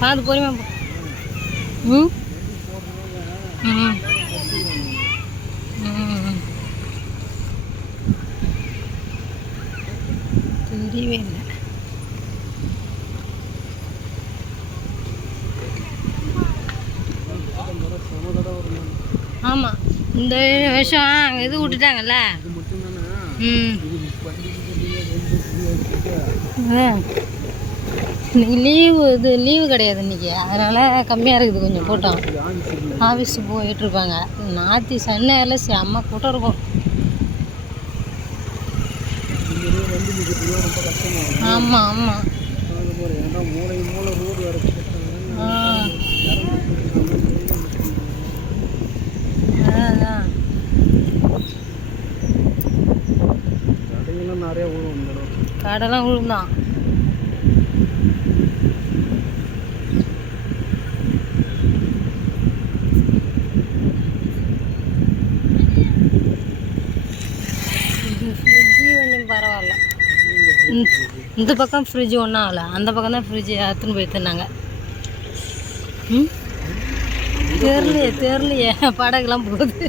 பார்த்து பொறுமையா போ. ம் ம் ம் தெரியவே இல்லை. ஆமாம், இந்த வருஷம் அங்கே இது விட்டுட்டாங்கல்ல. ம் இன்னைக்கு லீவு கிடையாது இன்னைக்கு, அதனால் கம்மியாக இருக்குது கொஞ்சம் கூட்டம். ஆஃபீஸுக்கு போயிட்டுருப்பாங்க. நாத்தி சனியில் செம்ம கூட்டம் இருக்கும். ஆமாம் ஆமாம். அதான் நிறைய கடைலாம் விழுந்தான். ஃப்ரிட்ஜு கொஞ்சம் பரவாயில்ல. இந்த பக்கம் ஃப்ரிட்ஜு ஒன்றும் ஆகலை, அந்த பக்கம் தான் ஃப்ரிட்ஜு எடுத்துன்னு போய் தின்னாங்க. ம் தெரியலையே படகுலாம் போகுது.